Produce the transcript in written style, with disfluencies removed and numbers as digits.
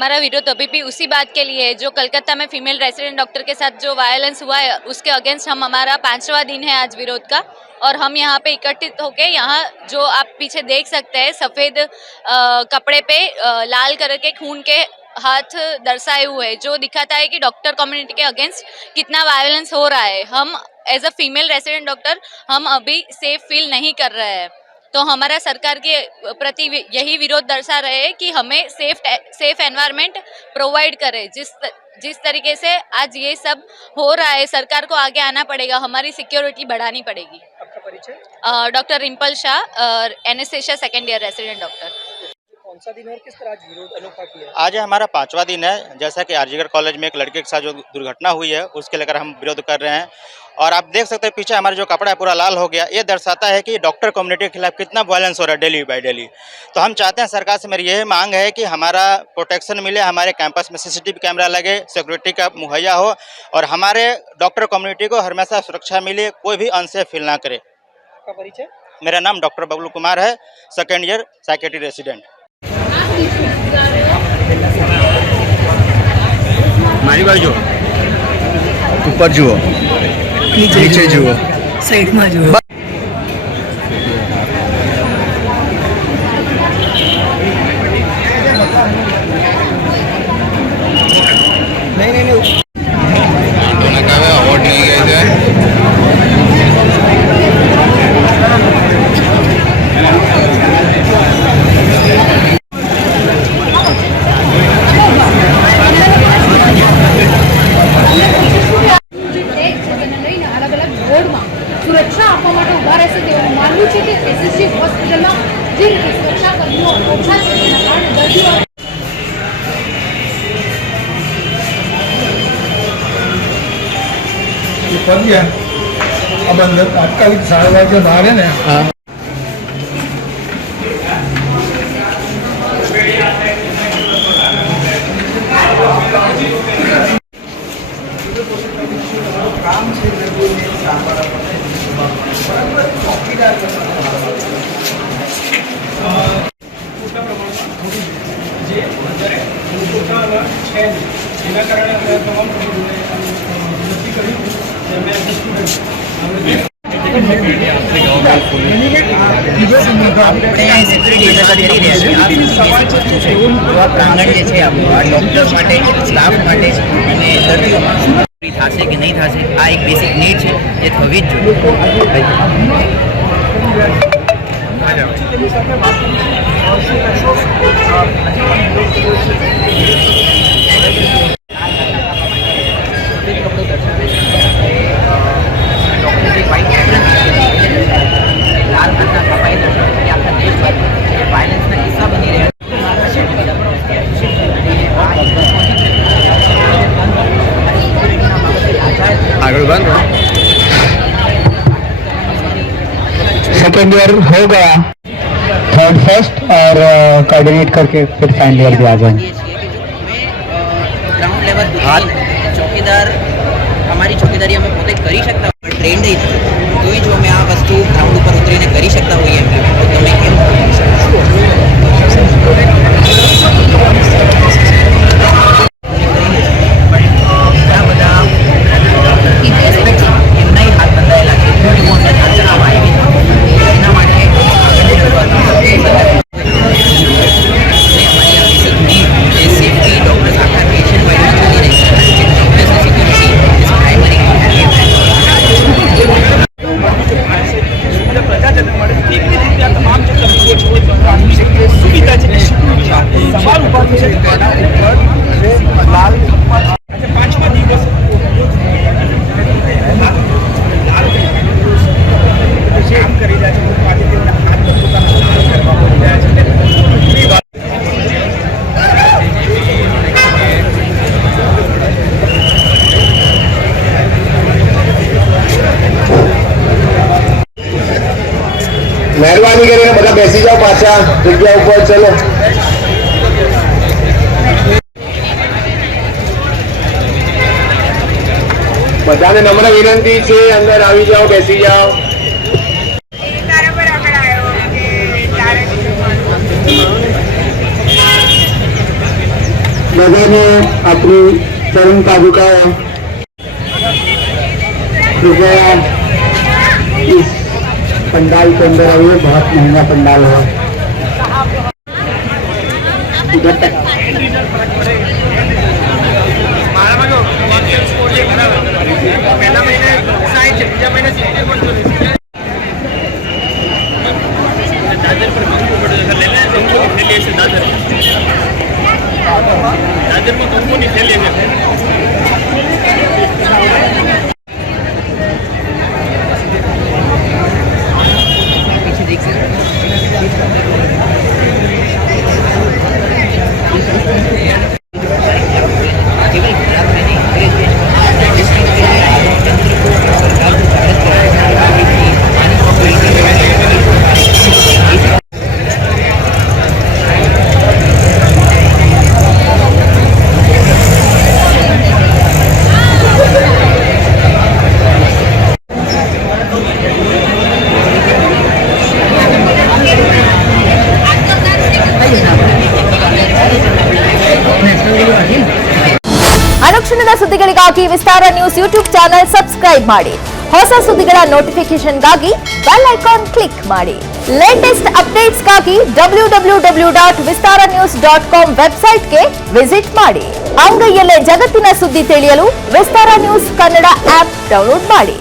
हमारा विरोध अभी भी उसी बात के लिए है जो कलकत्ता में फीमेल रेसिडेंट डॉक्टर के साथ जो वायलेंस हुआ है उसके अगेंस्ट हम हमारा 5वां दिन है आज विरोध का। और हम यहाँ पे इकट्ठित होके यहाँ जो आप पीछे देख सकते हैं सफ़ेद कपड़े पे लाल कलर के खून के हाथ दर्शाए हुए हैं जो दिखाता है कि डॉक्टर कम्युनिटी के अगेंस्ट कितना वायलेंस हो रहा है। हम as a female resident doctor हम अभी सेफ फील नहीं कर रहे हैं, तो हमारा सरकार के प्रति यही विरोध दर्शा रहे हैं कि हमें सेफ एनवायरनमेंट प्रोवाइड करे। जिस तरीके से आज ये सब हो रहा है सरकार को आगे आना पड़ेगा, हमारी सिक्योरिटी बढ़ानी पड़ेगी। आपका परिचय? Doctor Rimpal Shah, anaesthesia second year resident doctor. कौन सा दिन और किस तरह आज विरोध अनोखा किया? आज हमारा 5वां दिन है। जैसा कि आरजीकर कॉलेज में एक लड़के के साथ जो दुर्घटना हुई है उसके लेकर हम विरोध कर रहे हैं। और आप देख सकते हैं पीछे हमारा जो कपड़ा है पूरा लाल हो गया। ये दर्शाता है कि डॉक्टर कम्युनिटी के खिलाफ कितना वायलेंस हो रहा है डेली बाय डेली। तो हम चाहते हैं सरकार से मेरी यही मांग है कि हमारा प्रोटेक्शन मिले, हमारे कैंपस में सीसीटीवी कैमरा लगे, सिक्योरिटी का मुहैया हो और हमारे डॉक्टर कम्युनिटी को हमेशा सुरक्षा मिले, कोई भी अनसेफ फील ना करे। आपका परिचय? मेरा नाम डॉक्टर बबलू कुमार है, सेकेंड ईयर साइकेट्री रेसिडेंट। मारी बाजू ऊपर जुओ, नीचे जुओ, साइड में जुओ। अवॉर्ड नहीं गए थे। સુરક્ષા આપવા માટે ઉભા રહેશે તેવું માનવું છે કે એસએસજી હોસ્પિટલમાં જે રીતે સુરક્ષા કર્મીઓ ઓછા છે તેના કારણે દર્દીઓ अब अंदर तात्कालिक सारवार जो बाहर है ना प्रांगण डॉक्टर स्टाफ दर्दियों थशे कि नहीं थशे आ एक बेसिक नीड है ये थवी ज लाल खाना सफाई आखा देश वायलेंस किस्सा बनी रहा आगे बंद सेकेंड ईयर हो गया, थर्ड फर्स्ट और कोऑर्डिनेट करके फिर फाइनल ईयर भी आ जाएंगे। ग्राउंड लेवल चौकीदार हमारी चौकीदारी हमें पोते करी सकता ट्रेंड ही तो ही जो मैं आ वस्तु ग्राउंड पर उतरीने करी सकता हूँ तो તમે કેમ मेहरबानी કરીને બધા બેસી જાઓ, પાછા જગ્યા ઉપર ચલો। બધાને નમ્ર વિનંતી છે અંદર આવી જાઓ, બેસી જાઓ। अपनी चरण पादुका कृपया इस पंडाल के अंदर आइए। बहुत महंगा पंडाल है। इधर तक पीछे देख सकते ಅನುಕ್ಷಣದ ಸುದ್ದಿಗಳಿಗಾಗಿ ವಿಸ್ತಾರ ನ್ಯೂಸ್ ಯೂಟ್ಯೂಬ್ ಚಾನೆಲ್ ಸಬ್ಸ್ಕ್ರೈಬ್ ಮಾಡಿ. ಹೊಸ ಸುದ್ದಿಗಳ ನೋಟಿಫಿಕೇಶನ್ಗಾಗಿ ಬೆಲ್ ಐಕಾನ್ ಕ್ಲಿಕ್ ಮಾಡಿ. ಲೇಟೆಸ್ಟ್ ಅಪ್ಡೇಟ್ಸ್ಗಾಗಿ www.vistaranews.com ವೆಬ್ಸೈಟ್ಗೆ ವಿಸಿಟ್ ಮಾಡಿ. ಅಂಗೈಯಲ್ಲೇ ಜಗತ್ತಿನ ಸುದ್ದಿ ತಿಳಿಯಲು ವಿಸ್ತಾರ ನ್ಯೂಸ್ ಕನ್ನಡ ಆಪ್ ಡೌನ್ಲೋಡ್ ಮಾಡಿ.